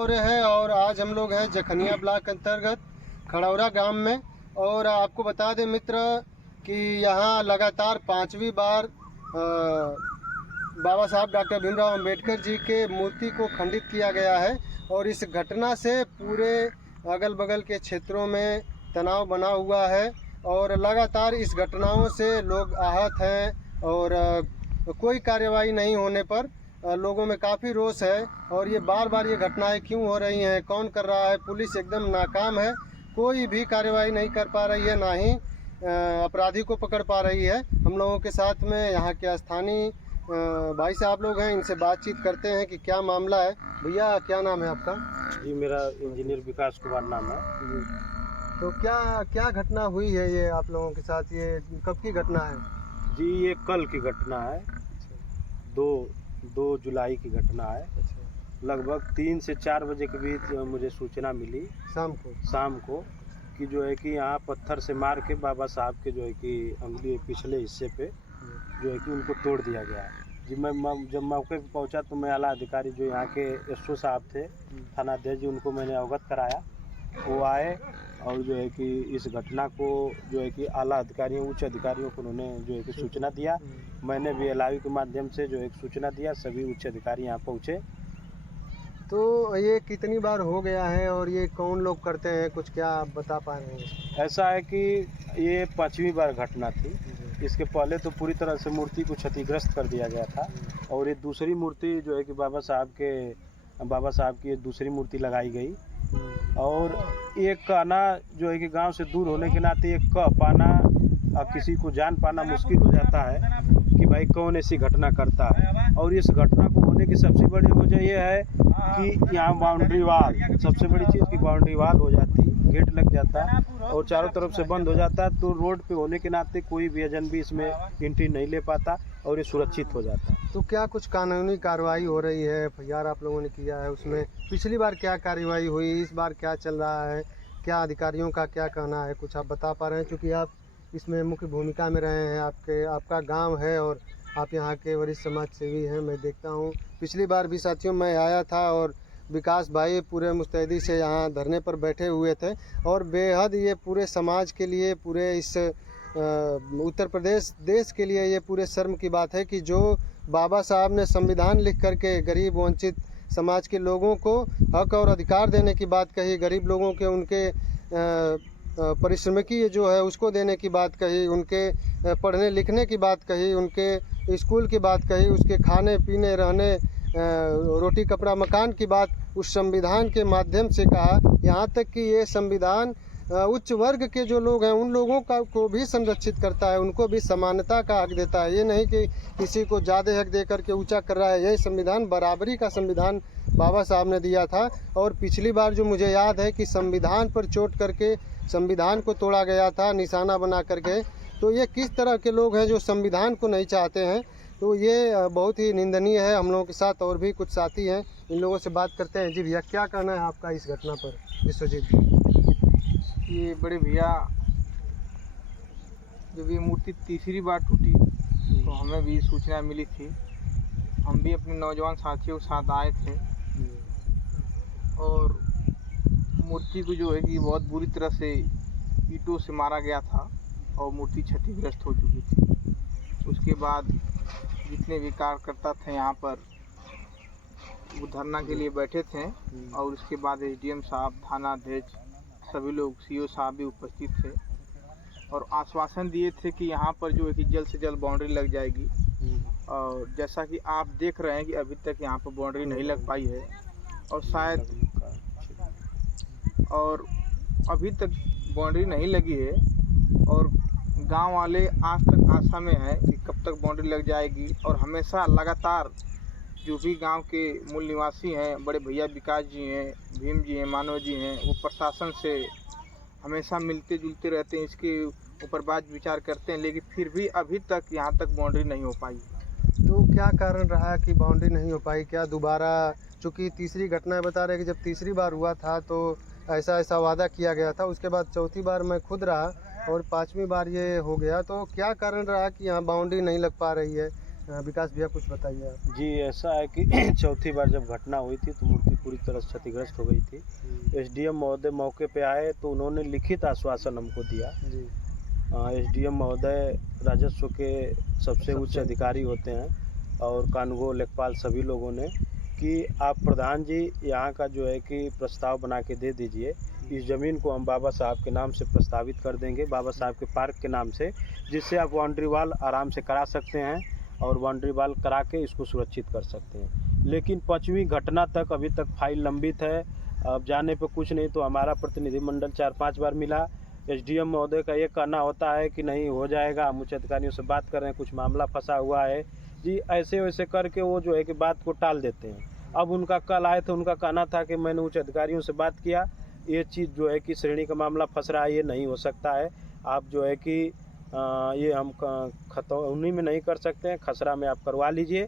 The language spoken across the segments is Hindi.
मौर्य है और आज हम लोग हैं जखनिया ब्लॉक अंतर्गत खड़ौरा गांव में। और आपको बता दें मित्र कि यहाँ लगातार 5वीं बार बाबा साहब डॉक्टर भीमराव अंबेडकर जी के मूर्ति को खंडित किया गया है। और इस घटना से पूरे अगल बगल के क्षेत्रों में तनाव बना हुआ है और लगातार इस घटनाओं से लोग आहत हैं और कोई कार्रवाई नहीं होने पर लोगों में काफ़ी रोष है। और ये बार बार ये घटनाएं क्यों हो रही हैं, कौन कर रहा है? पुलिस एकदम नाकाम है, कोई भी कार्रवाई नहीं कर पा रही है, ना ही अपराधी को पकड़ पा रही है। हम लोगों के साथ में यहाँ के स्थानीय भाई साहब लोग हैं, इनसे बातचीत करते हैं कि क्या मामला है। भैया क्या नाम है आपका? जी मेरा इंजीनियर विकास कुमार नाम है। तो क्या घटना हुई है ये आप लोगों के साथ? ये कब की घटना है? जी ये कल की घटना है, 2 जुलाई की घटना है। लगभग 3 से 4 बजे के बीच मुझे सूचना मिली शाम को कि जो है कि यहाँ पत्थर से मार के बाबा साहब के जो है कि अंगुली पिछले हिस्से पे जो है कि उनको तोड़ दिया गया है। जी मैं जब मौके पर पहुँचा तो मैं आला अधिकारी जो यहाँ के एसओ साहब थे थाना अध्यक्ष जी, उनको मैंने अवगत कराया। वो आए और जो है कि इस घटना को जो है कि आला अधिकारियों उच्च अधिकारियों को उन्होंने जो है कि सूचना दिया। मैंने भी एलआईयू के माध्यम से जो एक सूचना दिया, सभी उच्च अधिकारी यहाँ पहुँचे। तो ये कितनी बार हो गया है और ये कौन लोग करते हैं, कुछ क्या आप बता पा रहे हैं? ऐसा है कि ये 5वीं बार घटना थी। इसके पहले तो पूरी तरह से मूर्ति को क्षतिग्रस्त कर दिया गया था और ये दूसरी मूर्ति जो है कि बाबा साहब की दूसरी मूर्ति लगाई गई। और एक कहना जो है कि गांव से दूर होने के नाते एक कह पाना किसी को जान पाना मुश्किल हो जाता है कि भाई कौन ऐसी घटना करता है। और इस घटना को होने की सबसे बड़ी वजह यह है कि यहाँ बाउंड्री वाल, सबसे बड़ी चीज़ की बाउंड्री वाल हो जाती, गेट लग जाता और चारों तरफ से बंद हो जाता, तो रोड पे होने के नाते कोई भी अजनबी इसमें एंट्री नहीं ले पाता और ये सुरक्षित हो जाता। तो क्या कुछ कानूनी कार्रवाई हो रही है? एफआईआर आप लोगों ने किया है उसमें? पिछली बार क्या कार्रवाई हुई, इस बार क्या चल रहा है, क्या अधिकारियों का क्या कहना है, कुछ आप बता पा रहे हैं? क्योंकि आप इसमें मुख्य भूमिका में रहे हैं, आपका गांव है और आप यहाँ के वरिष्ठ समाज सेवी हैं। मैं देखता हूँ पिछली बार भी साथियों मैं आया था और विकास भाई पूरे मुस्तैदी से यहाँ धरने पर बैठे हुए थे और बेहद ये पूरे समाज के लिए, पूरे इस उत्तर प्रदेश देश के लिए ये पूरे शर्म की बात है कि जो बाबा साहब ने संविधान लिख करके गरीब वंचित समाज के लोगों को हक और अधिकार देने की बात कही, गरीब लोगों के उनके परिश्रमिकी जो है उसको देने की बात कही, उनके पढ़ने लिखने की बात कही, उनके स्कूल की बात कही, उसके खाने पीने रहने रोटी कपड़ा मकान की बात उस संविधान के माध्यम से कहा। यहाँ तक कि ये संविधान उच्च वर्ग के जो लोग हैं उन लोगों को भी संरक्षित करता है, उनको भी समानता का हक देता है। ये नहीं कि किसी को ज़्यादा हक दे करके ऊंचा कर रहा है। यह संविधान बराबरी का संविधान बाबा साहब ने दिया था। और पिछली बार जो मुझे याद है कि संविधान पर चोट करके संविधान को तोड़ा गया था, निशाना बना करके। तो ये किस तरह के लोग हैं जो संविधान को नहीं चाहते हैं, तो ये बहुत ही निंदनीय है। हम लोगों के साथ और भी कुछ साथी हैं, इन लोगों से बात करते हैं। जी भैया क्या कहना है आपका इस घटना पर? विश्वजीत जी। ये बड़े भैया जब ये मूर्ति तीसरी बार टूटी तो हमें भी सूचना मिली थी। हम भी अपने नौजवान साथियों के साथ आए थे और मूर्ति को जो है कि बहुत बुरी तरह से ईंटों से मारा गया था और मूर्ति क्षतिग्रस्त हो चुकी थी। उसके बाद जितने भी कार्यकर्ता थे यहाँ पर वो धरना के लिए बैठे थे और उसके बाद एसडीएम साहब, थाना अध्यक्ष, सभी लोग, सीओ साहब भी उपस्थित थे और आश्वासन दिए थे कि यहाँ पर जो है कि जल्द से जल्द बाउंड्री लग जाएगी। और जैसा कि आप देख रहे हैं कि अभी तक यहाँ पर बाउंड्री नहीं लग पाई है और शायद और अभी तक बाउंड्री नहीं लगी है और गांव वाले आज तक आशा में है कि कब तक बाउंड्री लग जाएगी। और हमेशा लगातार जो भी गांव के मूल निवासी हैं, बड़े भैया विकास जी हैं, भीम जी हैं, मानव जी हैं, वो प्रशासन से हमेशा मिलते जुलते रहते हैं, इसके ऊपर बात विचार करते हैं, लेकिन फिर भी अभी तक यहाँ तक बाउंड्री नहीं हो पाई। तो क्या कारण रहा कि बाउंड्री नहीं हो पाई? क्या दोबारा, चूँकि तीसरी घटना बता रहे कि जब तीसरी बार हुआ था तो ऐसा वादा किया गया था, उसके बाद चौथी बार मैं खुद रहा और 5वीं बार ये हो गया, तो क्या कारण रहा कि यहाँ बाउंड्री नहीं लग पा रही है? विकास भैया कुछ बताइए आप। जी ऐसा है कि चौथी बार जब घटना हुई थी तो मूर्ति पूरी तरह से क्षतिग्रस्त हो गई थी। एसडीएम महोदय मौके पे आए तो उन्होंने लिखित आश्वासन हमको दिया। जी एसडीएम महोदय राजस्व के सबसे उच्च अधिकारी होते हैं और कानून लेखपाल सभी लोगों ने कि आप प्रधान जी यहाँ का जो है कि प्रस्ताव बना के दे दीजिए। इस ज़मीन को हम बाबा साहब के नाम से प्रस्तावित कर देंगे, बाबा साहब के पार्क के नाम से, जिससे आप बाउंड्री वाल आराम से करा सकते हैं और बाउंड्री वाल करा के इसको सुरक्षित कर सकते हैं। लेकिन 5वीं घटना तक अभी तक फाइल लंबित है। अब जाने पे कुछ नहीं तो हमारा प्रतिनिधिमंडल 4-5 बार मिला। एसडीएम महोदय का ये कहना होता है कि नहीं हो जाएगा, हम उच्च अधिकारियों से बात कर रहे हैं, कुछ मामला फंसा हुआ है जी, ऐसे वैसे करके वो जो है कि बात को टाल देते हैं। अब उनका कल आए थे, उनका कहना था कि मैंने उच्च अधिकारियों से बात किया, ये चीज़ जो है कि श्रेणी का मामला फंस रहा है, ये नहीं हो सकता है, आप जो है कि ये हम खतौनी में नहीं कर सकते हैं, खसरा में आप करवा लीजिए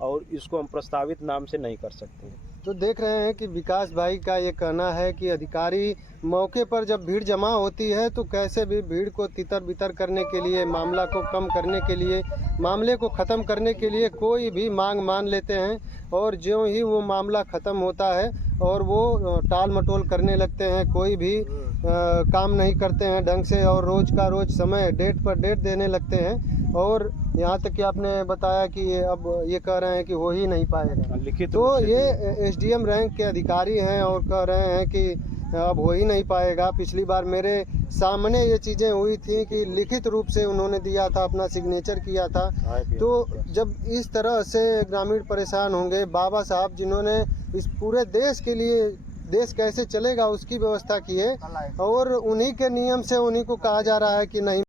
और इसको हम प्रस्तावित नाम से नहीं कर सकते हैं। तो देख रहे हैं कि विकास भाई का ये कहना है कि अधिकारी मौके पर जब भीड़ जमा होती है तो कैसे भी भीड़ को तितर बितर करने के लिए, मामला को कम करने के लिए, मामले को ख़त्म करने के लिए कोई भी मांग मान लेते हैं और ज्यों ही वो मामला ख़त्म होता है और वो टाल मटोल करने लगते हैं, कोई भी काम नहीं करते हैं ढंग से और रोज़ का रोज़ समय डेट पर डेट देने लगते हैं और यहाँ तक कि आपने बताया कि अब ये कह रहे हैं कि हो ही नहीं पाएगा। लिखित तो रूप से ये एसडीएम रैंक के अधिकारी हैं और कह रहे हैं कि अब हो ही नहीं पाएगा। पिछली बार मेरे सामने ये चीज़ें हुई थी कि लिखित रूप से उन्होंने दिया था, अपना सिग्नेचर किया था। तो जब इस तरह से ग्रामीण परेशान होंगे, बाबा साहब जिन्होंने इस पूरे देश के लिए, देश कैसे चलेगा उसकी व्यवस्था की है और उन्हीं के नियम से उन्हीं को कहा जा रहा है कि नहीं